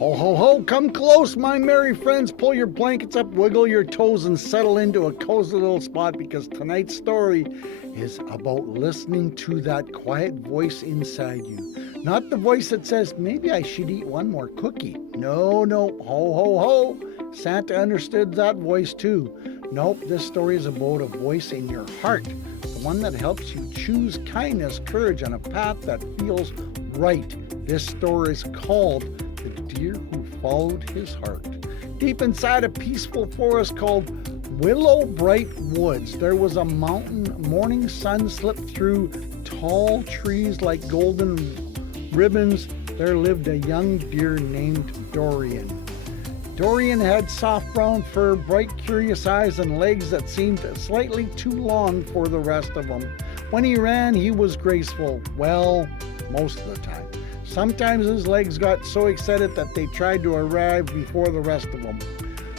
Ho, ho, ho, come close, my merry friends. Pull your blankets up, wiggle your toes, and settle into a cozy little spot because tonight's story is about listening to that quiet voice inside you. Not the voice that says, maybe I should eat one more cookie. No, ho, ho, ho. Santa understood that voice too. Nope, this story is about a voice in your heart, the one that helps you choose kindness, courage, on a path that feels right. This story is called The Deer Who Followed His Heart. Deep inside a peaceful forest called Willow Bright Woods, there was a mountain. Morning sun slipped through tall trees like golden ribbons. There lived a young deer named Dorian. Dorian had soft brown fur, bright curious eyes, and legs that seemed slightly too long for the rest of them. When he ran, he was graceful. Well, most of the time. Sometimes his legs got so excited that they tried to arrive before the rest of them.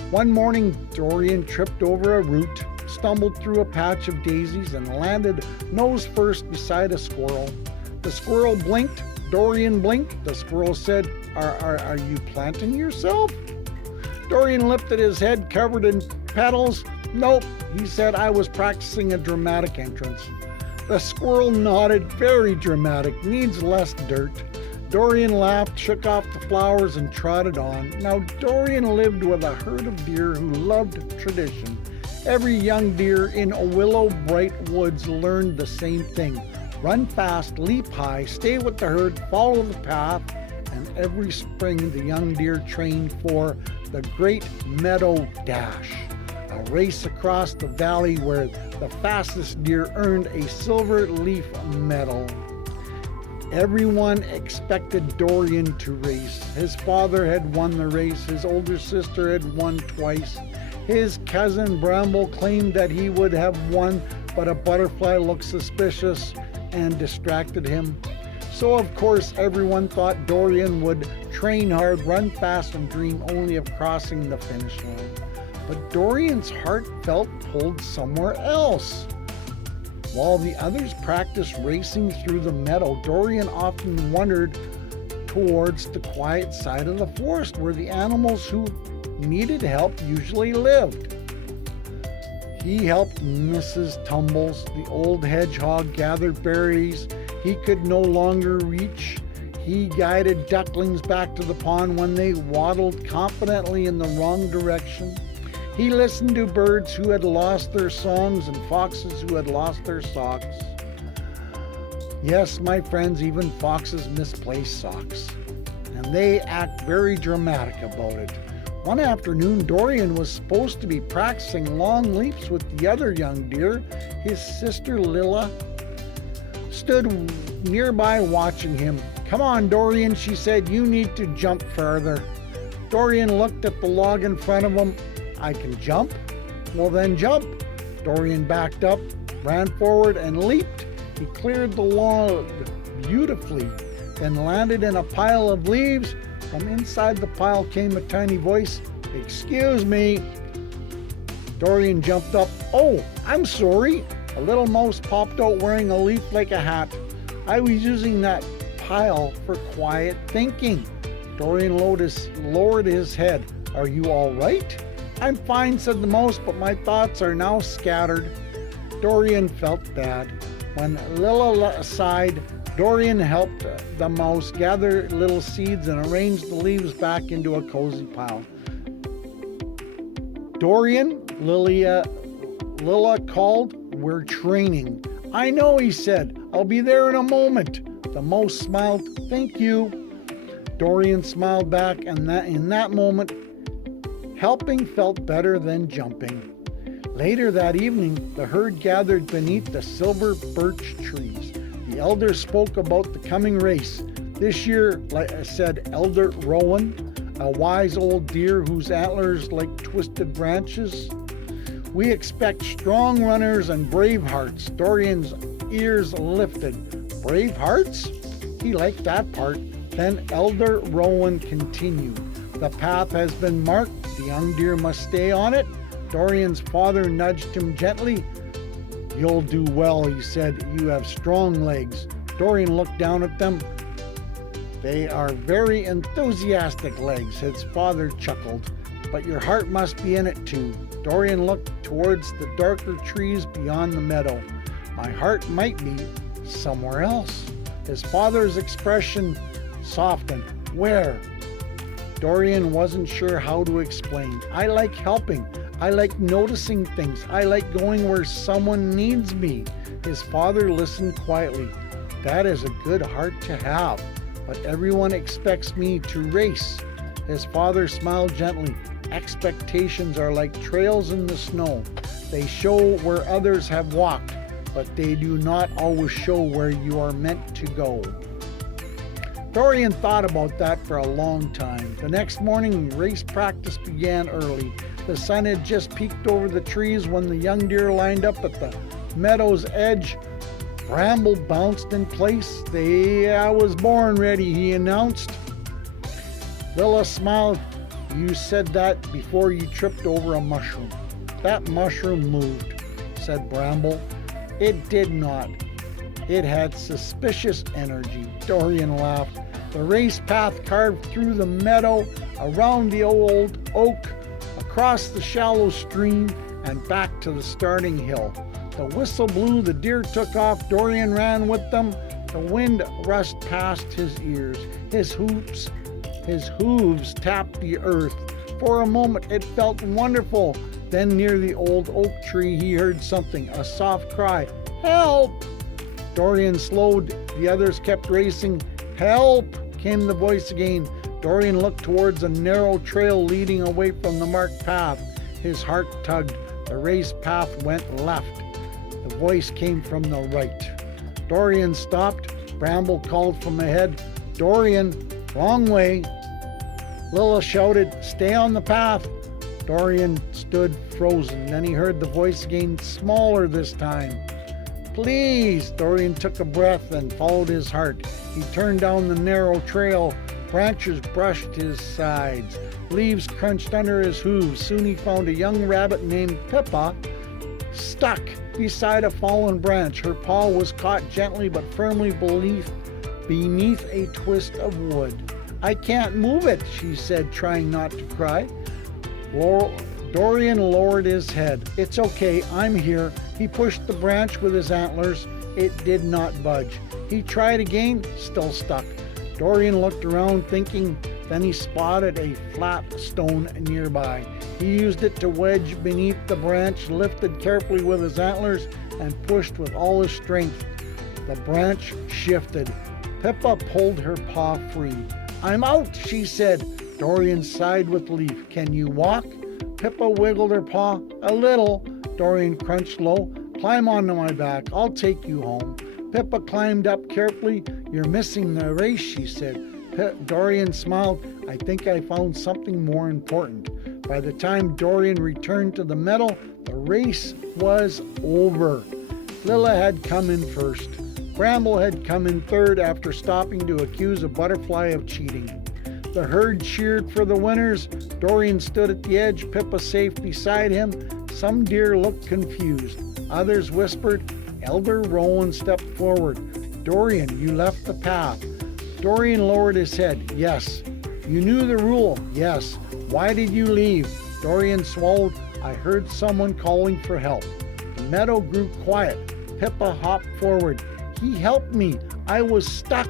One morning, Dorian tripped over a root, stumbled through a patch of daisies, and landed nose first beside a squirrel. The squirrel blinked. Dorian blinked. The squirrel said, Are you planting yourself? Dorian lifted his head covered in petals. Nope, he said, I was practicing a dramatic entrance. The squirrel nodded. Very dramatic. Needs less dirt. Dorian laughed, shook off the flowers, and trotted on. Now, Dorian lived with a herd of deer who loved tradition. Every young deer in Willow Bright Woods learned the same thing. Run fast, leap high, stay with the herd, follow the path, and every spring the young deer trained for the Great Meadow Dash, a race across the valley where the fastest deer earned a silver leaf medal. Everyone expected Dorian to race. His father had won the race. His older sister had won twice. His cousin Bramble claimed that he would have won, but a butterfly looked suspicious and distracted him. So of course everyone thought Dorian would train hard, run fast, and dream only of crossing the finish line. But Dorian's heart felt pulled somewhere else. While the others practiced racing through the meadow, Dorian often wandered towards the quiet side of the forest where the animals who needed help usually lived. He helped Mrs. Tumbles, the old hedgehog, gather berries he could no longer reach. He guided ducklings back to the pond when they waddled confidently in the wrong direction. He listened to birds who had lost their songs and foxes who had lost their socks. Yes, my friends, even foxes misplace socks, and they act very dramatic about it. One afternoon, Dorian was supposed to be practicing long leaps with the other young deer. His sister Lilla stood nearby watching him. Come on, Dorian, she said, you need to jump further. Dorian looked at the log in front of him. I can jump? Well then jump. Dorian backed up, ran forward, and leaped. He cleared the log beautifully, then landed in a pile of leaves. From inside the pile came a tiny voice. Excuse me. Dorian jumped up. Oh, I'm sorry. A little mouse popped out wearing a leaf like a hat. I was using that pile for quiet thinking. Dorian lowered his head. Are you all right? I'm fine, said the mouse, but my thoughts are now scattered. Dorian felt bad. When Lilla sighed, Dorian helped the mouse gather little seeds and arrange the leaves back into a cozy pile. Dorian, Lilla called, we're training. I know, he said. I'll be there in a moment. The mouse smiled. Thank you. Dorian smiled back, and in that moment, helping felt better than jumping. Later that evening, the herd gathered beneath the silver birch trees. The elder spoke about the coming race. This year, said Elder Rowan, a wise old deer whose antlers like twisted branches, we expect strong runners and brave hearts. Dorian's ears lifted. Brave hearts? He liked that part. Then Elder Rowan continued. The path has been marked. The young deer must stay on it. Dorian's father nudged him gently. You'll do well, he said. You have strong legs. Dorian looked down at them. They are very enthusiastic legs, his father chuckled. But your heart must be in it too. Dorian looked towards the darker trees beyond the meadow. My heart might be somewhere else. His father's expression softened. Where? Dorian wasn't sure how to explain. I like helping. I like noticing things. I like going where someone needs me. His father listened quietly. That is a good heart to have, but everyone expects me to race. His father smiled gently. Expectations are like trails in the snow. They show where others have walked, but they do not always show where you are meant to go. Dorian thought about that for a long time. The next morning, race practice began early. The sun had just peeked over the trees when the young deer lined up at the meadow's edge. Bramble bounced in place. I was born ready, he announced. Lilla smiled. You said that before you tripped over a mushroom. That mushroom moved, said Bramble. It did not. It had suspicious energy. Dorian laughed. The race path carved through the meadow, around the old oak, across the shallow stream, and back to the starting hill. The whistle blew, the deer took off, Dorian ran with them. The wind rushed past his ears. His hooves tapped the earth. For a moment it felt wonderful. Then near the old oak tree he heard something, a soft cry. Help! Dorian slowed. The others kept racing. Help! Came the voice again. Dorian looked towards a narrow trail leading away from the marked path. His heart tugged. The race path went left. The voice came from the right. Dorian stopped. Bramble called from ahead. Dorian, wrong way. Lilla shouted, stay on the path. Dorian stood frozen. Then he heard the voice again, smaller this time. Please! Dorian took a breath and followed his heart. He turned down the narrow trail. Branches brushed his sides. Leaves crunched under his hooves. Soon he found a young rabbit named Pippa stuck beside a fallen branch. Her paw was caught gently but firmly beneath a twist of wood. I can't move it, she said, trying not to cry. Dorian lowered his head. It's okay, I'm here. He pushed the branch with his antlers. It did not budge. He tried again, still stuck. Dorian looked around thinking, then he spotted a flat stone nearby. He used it to wedge beneath the branch, lifted carefully with his antlers, and pushed with all his strength. The branch shifted. Pippa pulled her paw free. I'm out, she said. Dorian sighed with relief. Can you walk? Pippa wiggled her paw. A little. Dorian crunched low. Climb onto my back. I'll take you home. Pippa climbed up carefully. You're missing the race, she said. Dorian smiled. I think I found something more important. By the time Dorian returned to the meadow, the race was over. Lilla had come in first. Bramble had come in third after stopping to accuse a butterfly of cheating. The herd cheered for the winners. Dorian stood at the edge, Pippa safe beside him. Some deer looked confused. Others whispered. Elder Rowan stepped forward. Dorian, you left the path. Dorian lowered his head. Yes. You knew the rule. Yes. Why did you leave? Dorian swallowed. I heard someone calling for help. The meadow grew quiet. Pippa hopped forward. He helped me. I was stuck.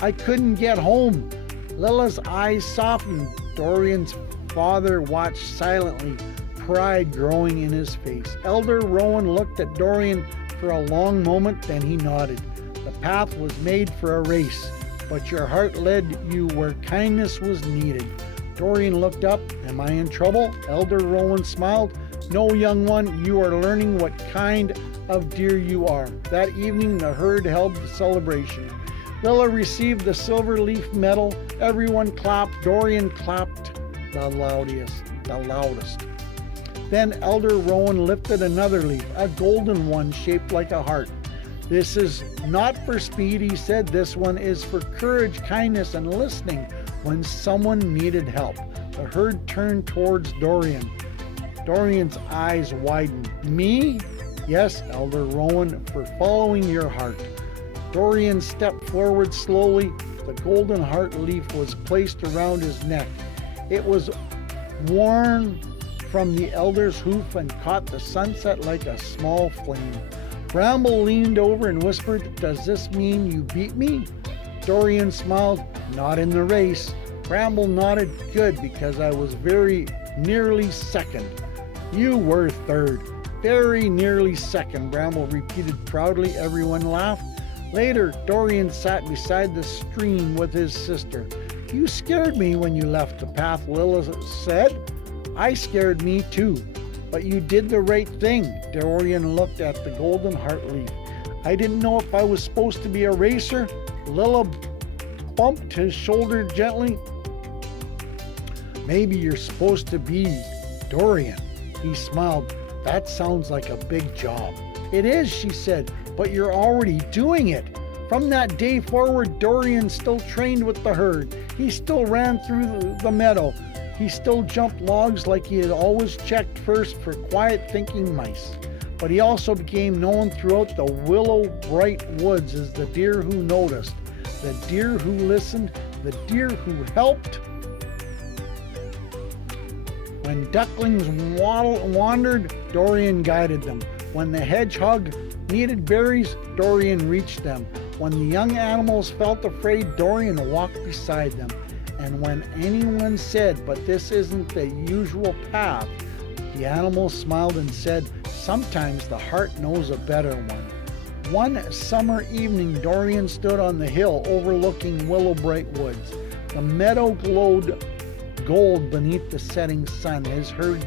I couldn't get home. Lilla's eyes softened. Dorian's father watched silently, pride growing in his face. Elder Rowan looked at Dorian for a long moment, then he nodded. The path was made for a race, but your heart led you where kindness was needed. Dorian looked up. Am I in trouble? Elder Rowan smiled. No, young one, you are learning what kind of deer you are. That evening, the herd held the celebration. Lilla received the silver leaf medal. Everyone clapped. Dorian clapped the loudest. Then Elder Rowan lifted another leaf, a golden one shaped like a heart. This is not for speed, he said. This one is for courage, kindness, and listening when someone needed help. The herd turned towards Dorian. Dorian's eyes widened. Me? Yes, Elder Rowan, for following your heart. Dorian stepped forward slowly. The golden heart leaf was placed around his neck. It was worn from the elder's hoof and caught the sunset like a small flame. Bramble leaned over and whispered, "Does this mean you beat me?" Dorian smiled, "Not in the race." Bramble nodded, "Good, because I was very nearly second." "You were third." "Very nearly second," Bramble repeated proudly. Everyone laughed. Later, Dorian sat beside the stream with his sister. "You scared me when you left the path," Lilla said. "I scared me too, but you did the right thing." Dorian looked at the golden heart leaf. "I didn't know if I was supposed to be a racer." Lilla bumped his shoulder gently. "Maybe you're supposed to be Dorian." He smiled. "That sounds like a big job." "It is," she said, "but you're already doing it." From that day forward, Dorian still trained with the herd. He still ran through the meadow. He still jumped logs like he had always checked first for quiet thinking mice. But he also became known throughout the willow bright woods as the deer who noticed, the deer who listened, the deer who helped. When ducklings wandered, Dorian guided them. When the hedgehog needed berries, Dorian reached them. When the young animals felt afraid, Dorian walked beside them. And when anyone said, "But this isn't the usual path," the animals smiled and said, "Sometimes the heart knows a better one." One summer evening, Dorian stood on the hill overlooking Willow Bright Woods. The meadow glowed gold beneath the setting sun. His herd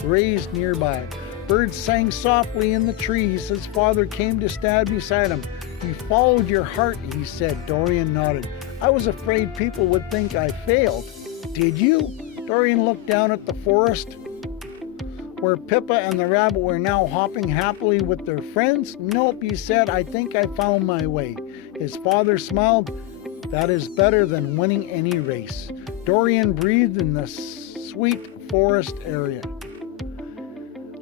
grazed nearby. Birds sang softly in the trees. His father came to stand beside him. "You followed your heart," he said. Dorian nodded. "I was afraid people would think I failed." "Did you?" Dorian looked down at the forest where Pippa and the rabbit were now hopping happily with their friends. "Nope," he said. "I think I found my way." His father smiled. "That is better than winning any race." Dorian breathed in the sweet forest area.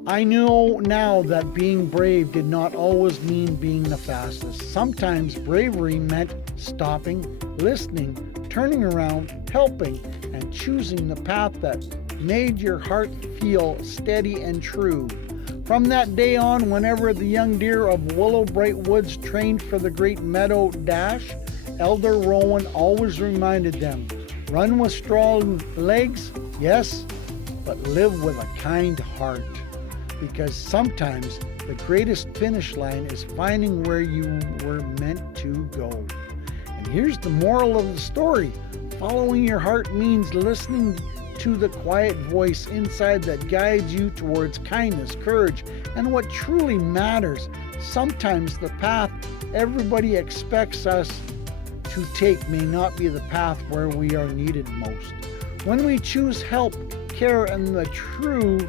"I know now that being brave did not always mean being the fastest. Sometimes bravery meant stopping, listening, turning around, helping, and choosing the path that made your heart feel steady and true." From that day on, whenever the young deer of Willow Bright Woods trained for the great meadow dash, Elder Rowan always reminded them, "Run with strong legs, yes, but live with a kind heart." Because sometimes the greatest finish line is finding where you were meant to go. And here's the moral of the story. Following your heart means listening to the quiet voice inside that guides you towards kindness, courage, and what truly matters. Sometimes the path everybody expects us to take may not be the path where we are needed most. When we choose help, care, and the true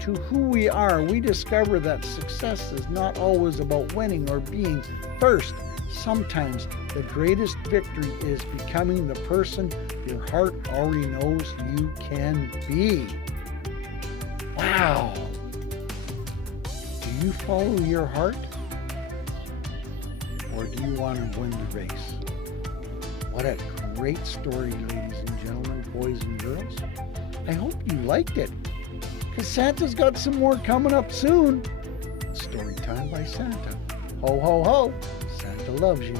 to who we are, we discover that success is not always about winning or being first. Sometimes the greatest victory is becoming the person your heart already knows you can be. Wow! Do you follow your heart? Or do you want to win the race? What a great story, ladies and gentlemen, boys and girls. I hope you liked it, because Santa's got some more coming up soon. Story time by Santa. Ho, ho, ho. Santa loves you.